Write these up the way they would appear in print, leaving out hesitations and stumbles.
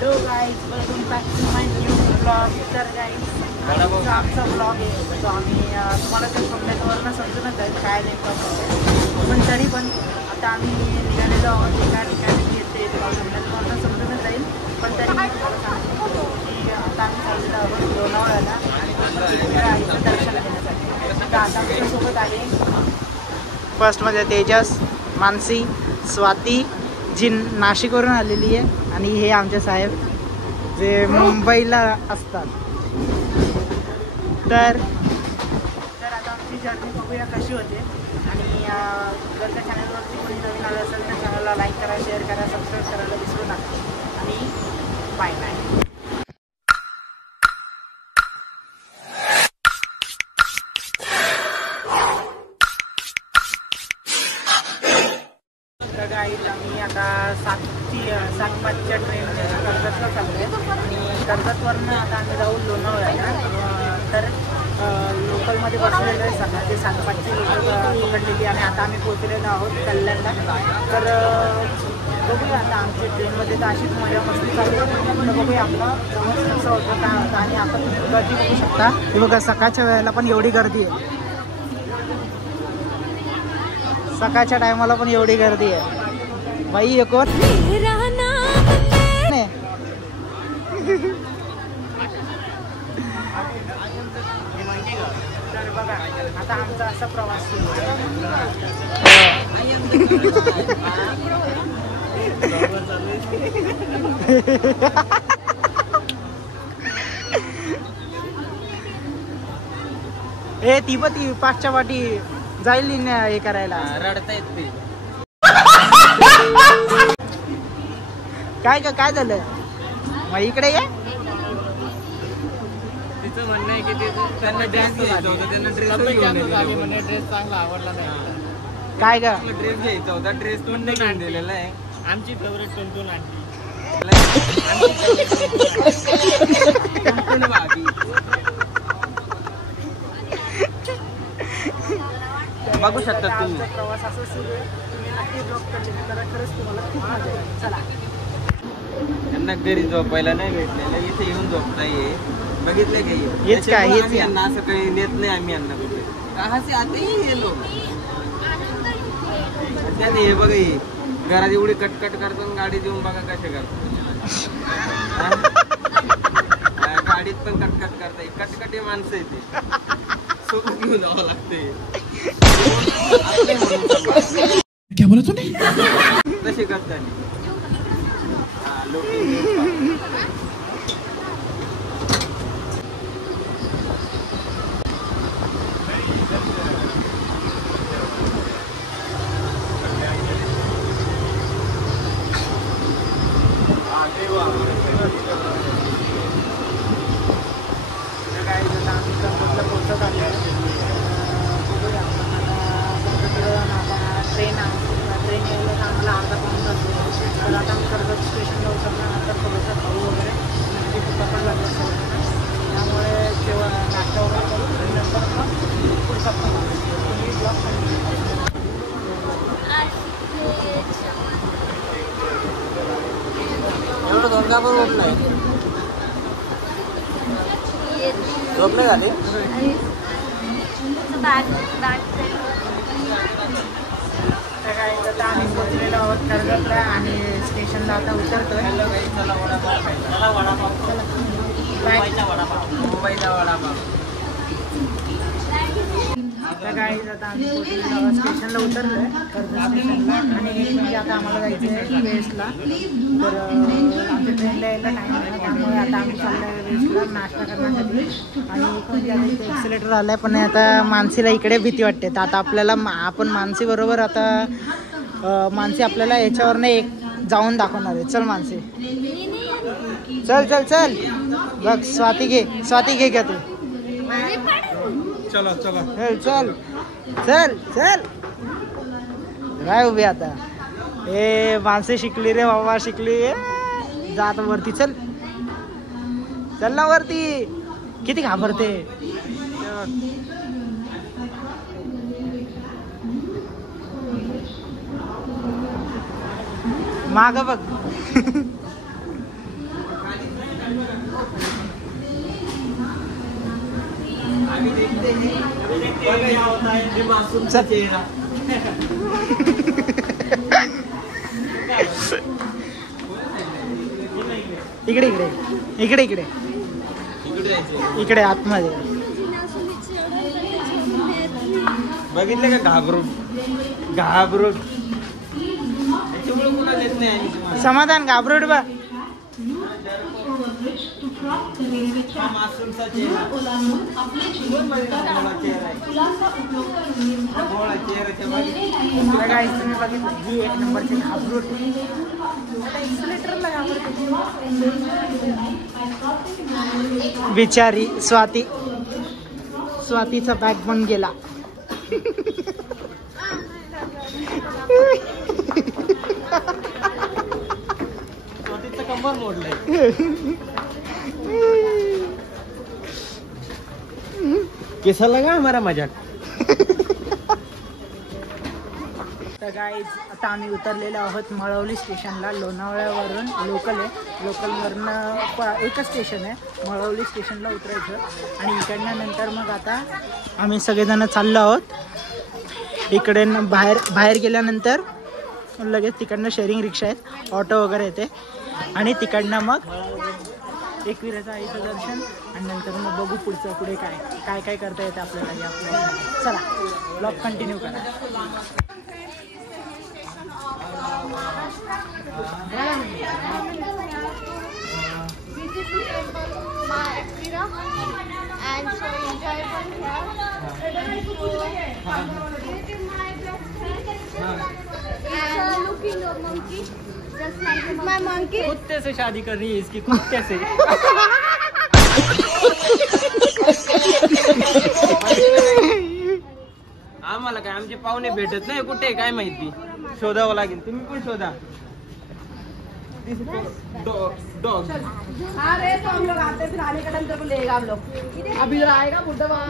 Hello guys, welcome back to my new blog. तर guys आमचा blog आहे तो आम्ही तुम्हाला तर कमेंटवरनं समजूनच जाईल काय नेमका ब्लॉग, पण तरी पण आता आम्ही निघालेलो आहोत एका ठिकाणी येते कमेंटवरनं समजूनच जाईल. पण तरी मी तुम्हाला सांगतो की आता आम्ही चाललेलो आहोत लोणावळ्याला आणि आईचं दर्शन घेण्यासाठी. तर आता आमच्यासोबत आहे फर्स्टमध्ये तेजस, मानसी, स्वाती जी नाशिकवरून आलेली आहे आणि हे आमचे साहेब जे मुंबईला असतात. तर आता आमची जर्नी बघूया कशी होते. आणि जर त्या चॅनलवरती कोणी नवीन आलं असेल तर चॅनलला लाईक करा, शेअर करा, सबस्क्राईब करायला विसरू नका. आणि बाय बाय. गाईज आम्ही आता 7:05च्या ट्रेन कर्जतला चाललो आहे आणि कर्जतवरनं आता आम्ही जाऊ लोणावळ्याला. तर लोकलमध्ये बसलेलं आहे सकाळची 7:05ची लोकल पकडलेली आणि आता आम्ही पोहोचलेलो आहोत कल्याणला. तर बघूया आता आमची ट्रेनमध्ये तर अशीच मजा मस्ती चालू आहे. तर बघूया आपला प्रवास कसा होतं काय होतं. आणि आपण गर्दी बघू शकता, हे बघा सकाळच्या वेळेला पण एवढी गर्दी आहे, सकाळच्या टायमाला पण एवढी गर्दी आहे. भाई एक और तर बघा आता आमचा असा प्रवास सुरू हे ती पण ती पाचच्या वाटी जाईल हे करायला, रडता येत ते. काय झालं मग इकडे ये. तिचं म्हणणं आहे की त्यांना ड्रेस घ्यायचा होता, त्यांना ड्रेस चांगला आवडला नाही. काय का ड्रेस घ्यायचा होता, ड्रेस तोंड घेऊन दिलेला आहे. आमची फेवरेट टोन आणली बघू शकता तुम्ही. प्रवास असं सुरू आहे, तुम्ही नक्की ब्लॉग कंटिन्यू करा, खरंच तुम्हाला खूप मजा येईल. चला. त्यांना घरी झोपायला नाही भेटलेलं, इथे येऊन झोपता ये बघितलं काही हेच काय हेच यांना असं काही नेत नाही आम्ही यांना कुठे. कहा से आते ही हे लोक. हे बघा हे घरात एवढी कटकट करतो, गाडी देऊन बघा कसे करतो. गाडीत पण कटकट करता, कटकटे माणसं येते सोबत घेऊन जावं लागते. क्या बोला तूने तसे करताना ट्रेन यायला आम्हाला अर्धा पाऊण तास. तर आता आम्ही कर्जत स्टेशनला उतरल्यानंतर थोडंसं खाऊ वगैरे म्हणजे कुठं पण लागलं असेल त्यामुळे जेवण नाश्ता वगैरे करून आणि नंतर मग पुढचा प्रवास. तुम्ही ब्लॉग एवढं दोनगावर उठलंय झोपले झाले. आता आम्ही पोहोचलेलो आहोत कर्जतला आणि स्टेशनला आता उतरतोय. मुंबईचा वडापाव. आता गाईज आता आम्ही पोहोचलेलो आहोत स्टेशनला उतरलोय कर्जत स्टेशनला. आणि म्हणजे आता आम्हाला जायचं आहे वेस्टला. तर आमच्या ट्रेनला यायला टाईम आहे, त्यामुळे आता आम्ही चाललो आहे वेस्टला नाश्ता करण्यासाठी. आणि कोणती आता इथे एक्सिलेटर आलं आहे, पण आता मानसीला इकडे भीती वाटते. तर आता आपल्याला आपण मानसी बरोबर आता मानसी आपल्याला याच्यावरनं एक जाऊन दाखवणार आहे. चल मानसी, चल चल चल. बघ स्वाती घे घ्या तू. चला चला चल चल चल. काय उभी आता ए मानसी शिकली रे बाबा, शिकली. जा आता वरती चल, चल ना वरती. किती घाबरते. माग बघ. इकडे इकडे इकडे इकडे इकडे आतमध्ये बघितले का घाबरून घाबरून समाधान घाबरूट बा ही एक नंबरची घाबरूट बिचारी स्वातीचा बॅग पण गेला. स्वातीचं कंबर मोडलंय. कैसा लगा हमारा मजाक. तर गाईज आता आम्ही उतरलेलो आहोत मळवली स्टेशनला. लोणावळ्यावरून लोकल आहे. लोकलवरनं एकच स्टेशन आहे. मळवली स्टेशनला उतरायचं आणि इकडनं नंतर मग आता आम्ही सगळेजण चाललो आहोत. इकडे बाहेर गेल्यानंतर लगेच तिकडनं शेअरिंग रिक्षा आहेत, ऑटो वगैरे येते आणि तिकडनं मग एकविराचं आईचं दर्शन आणि नंतर मग बघू पुढचं पुढे काय काय करता येतं आपल्याला. चला ब्लॉग कंटिन्यू करा. And so enjoyable here. Looking a monkey, just like my monkey. कुत्ते से शादी कर रही है इसकी, कुत्ते से. आम्हाला काय आमचे पाहुणे भेटत नाही कुठे काय माहिती. शोधावं लागेल. तुम्ही पण शोधा. डॉग. अरे तो हम लोग आते फिर आने का टाइम तेरे को लेगा हम लोग. अभी जो आएगा बुड्ढा वहाँ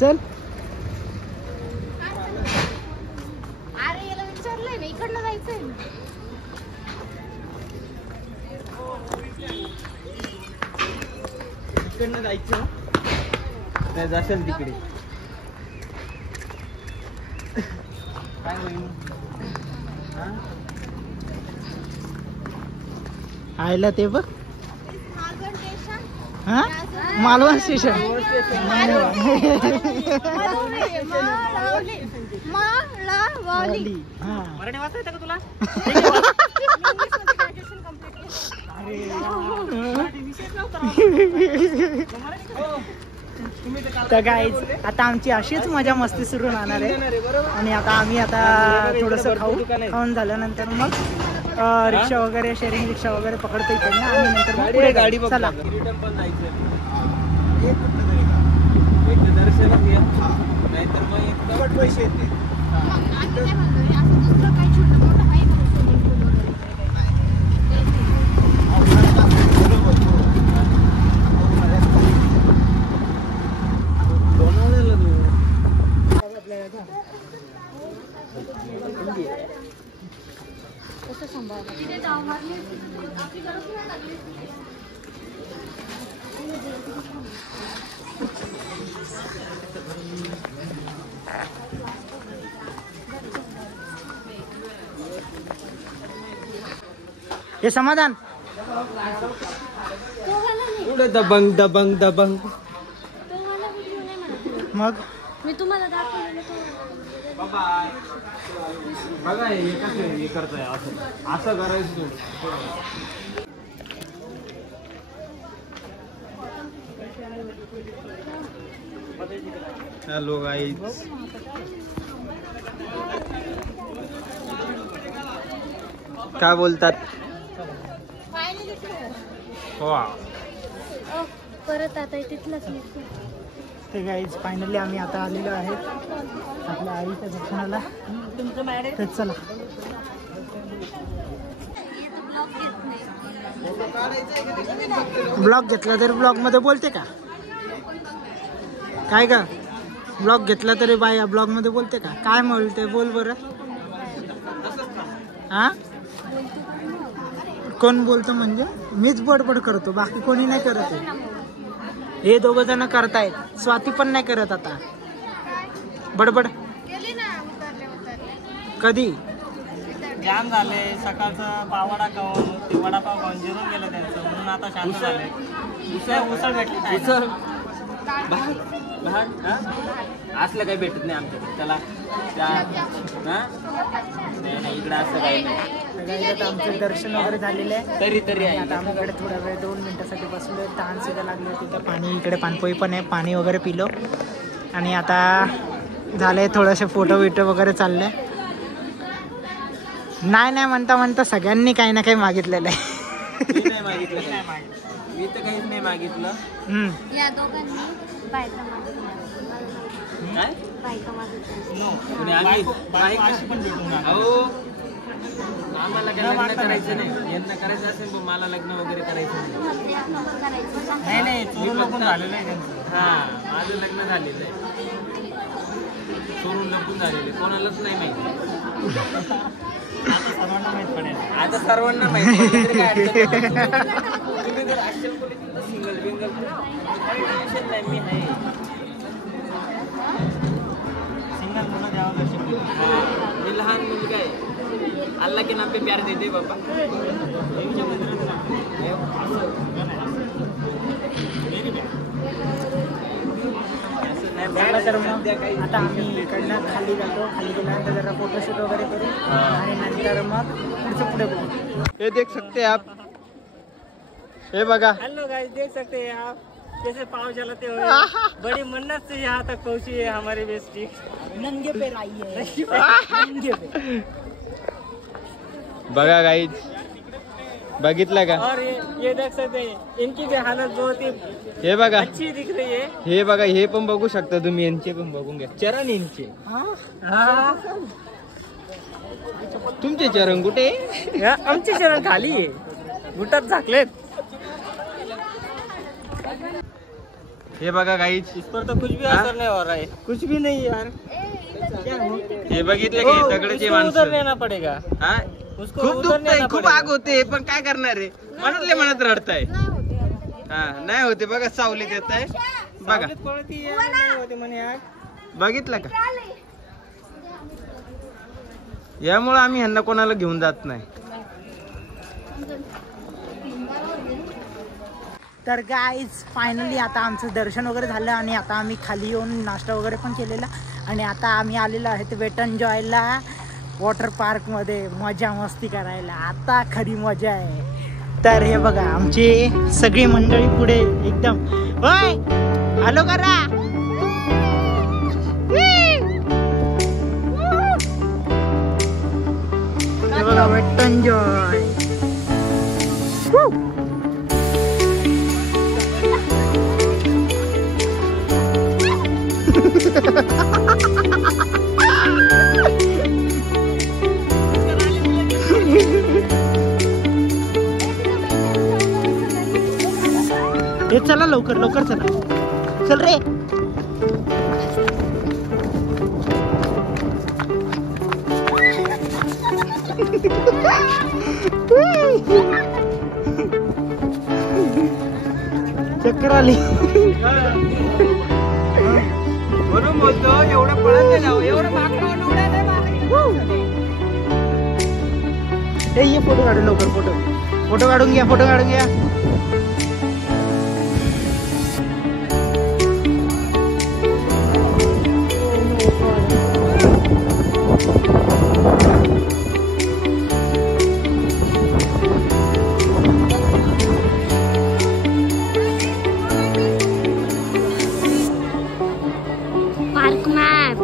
चल. अरे याला विचारलंय ना इकडनं जायचंय. इकडनं जायचं नाही जाशील तिकडे. काय होईल. आयला ते बघ. हा मालवण स्टेशन. मराठी वाचता येतं का तुला. तर गाईज आता आमची अशीच मजा मस्ती सुरू राहणार आहे आणि आता आम्ही थोडंसं खाऊन झाल्यानंतर मग रिक्षा वगैरे शेअरिंग रिक्षा वगैरे पकडतो इकडनं आणि नंतर मग पुढे गाडी. चला दर्शन घ्या नाहीतर मग पैसे येते. हे समाधान. दबंग दबंग दबंग. मग मी तुम्हाला दाखवलेलं तो. बघा हे कसं हे करताय. असं करायचं तू. Hello guys. काय बोलतात. परत आता तिथलंच ते गाईज फायनली आम्ही आता आलेलो आहे आपल्या आईच्या दर्शनाला. तर चला. ब्लॉग घेतला तरी ब्लॉग मध्ये बोलते का? काय का ब्लॉग घेतला तरी बाय या ब्लॉग मध्ये बोलते का? काय बोलते बोल बरं. हा कोण बोलतो म्हणजे? मीच बडबड करतो, बाकी कोणी नाही करत आहे. हे दोघं जण करतायत, स्वाती पण नाही करत आता बडबड. कधी जाम झाले सकाळचं पावडा खाऊन ते वडापाव खाऊन जेवण गेलं त्यांचं म्हणून आता शांत झालंय. उसळ भेटली असलं काही भेटत नाही आमच्याकडे त्याला. नाही इकडं असं काही नाही. आता आमचं दर्शन वगैरे झालेलं आहे तरी आहे. आता आमच्याकडे थोडा वेळ 2 मिनिटासाठी बसलो. तहान सुद्धा लागली होती, तर पाणी इकडे पाणपोई पण आहे, पाणी वगैरे पिलो. आणि आता झाले थोडेसे फोटो विटो वगैरे चालले. नाही म्हणता म्हणता सगळ्यांनी काही ना काही मागितलेलं आहे. मी नाही मागितलं, मी तर काहीच नाही मागितलं. या दोघांनी बायका मागितल्या. काय बायका मागितल्या. आम्हाला काय लग्न करायचं नाही. यांना करायचं असेल पण मला लग्न वगैरे करायचं नाही. नाही चोरून लपून झालेलं आहे त्यांचं. हा माझं लग्न झालेलं आहे, चोरून लपून झालेलं आहे, कोणालाच नाही माहिती. सर्वांना माहित पडेल. आता सर्वांना माहिती तुम्ही जर असेल सिंगल बिंगल टेन्शन नाही, मी आहे सिंगल मुलं द्यावं लक्ष. मी लहान मुलगा आहे. अल्लाह के नाम पे प्यार देते बाबा. तर मग आता आम्ही इकडनं खाली जातो. खाली गेल्यानंतर जरा फोटोशूट वगैरे करू आणि नंतर मग पुढचं पुढे बघू. हे देख सकते आप, हे बघा. हेलो गाइस, देख सकते हैं आप कैसे पाँव चलाते हुए. बड़ी मन्नत से यहाँ तक पहुँची है हमारी बेस्टी. नंगे पे आई है, नंगे पे. बघा गाईज, बघितलं का? और ये देख सकते हैं इनकी भी हालत बहुत ही हे बघा, अच्छी दिख रही है. हे बघा, हे पण बघू शकता तुम्ही. यांचे पण बघून घ्या चरण. यांचे तुमचे चरण कुठे? आमचे चरण खाली आहे, बुटात झाकलेत. हे बघा गाईज, इस पर तो कुछ भी असर नहीं हो रहा है. कुछ भी नाही यार. हे बघितलं की दगडाचे उसको उधर माणसं. लेना पड़ेगा. हा उसको खूप उधर दुखतंय, लेना खूप पड़ेगा. आग होते, पण काय करणार आहे? मनातले मनात रडताय. हा नाही होते बघा, सावली देत आहे बघा. सावलीत पडती है, नहीं होती म्हणे आग. बघितलं का? यामुळे आम्ही ह्यांना कोणाला घेऊन जात नाही. तर गाईज फायनली आता आमचं दर्शन वगैरे झालं आणि आता आम्ही खाली येऊन नाश्ता वगैरे पण केलेला. आणि आता आम्ही आलेलो आहे वेट एन्जॉयला, वॉटर पार्कमध्ये मजा मस्ती करायला. आता खरी मजा आहे. तर हे बघा आमची सगळी मंडळी पुढे एकदम. होय हॅलो करा. हे बघा वेट एन्जॉय. हे चला लवकर लवकर चला, चल रे. चक्कर आली. म्हणून बोलतो एवढं पळत नाही जावं, एवढं माकडावर उड्या नाही मारायच्या. ये फोटो काढू लवकर. फोटो काढून घ्या, फोटो काढून घ्या. Park map.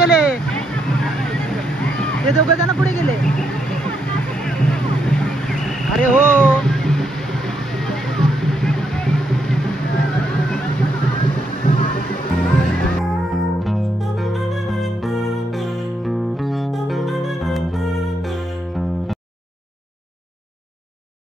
गेले हे दोघं जण कुठे गेले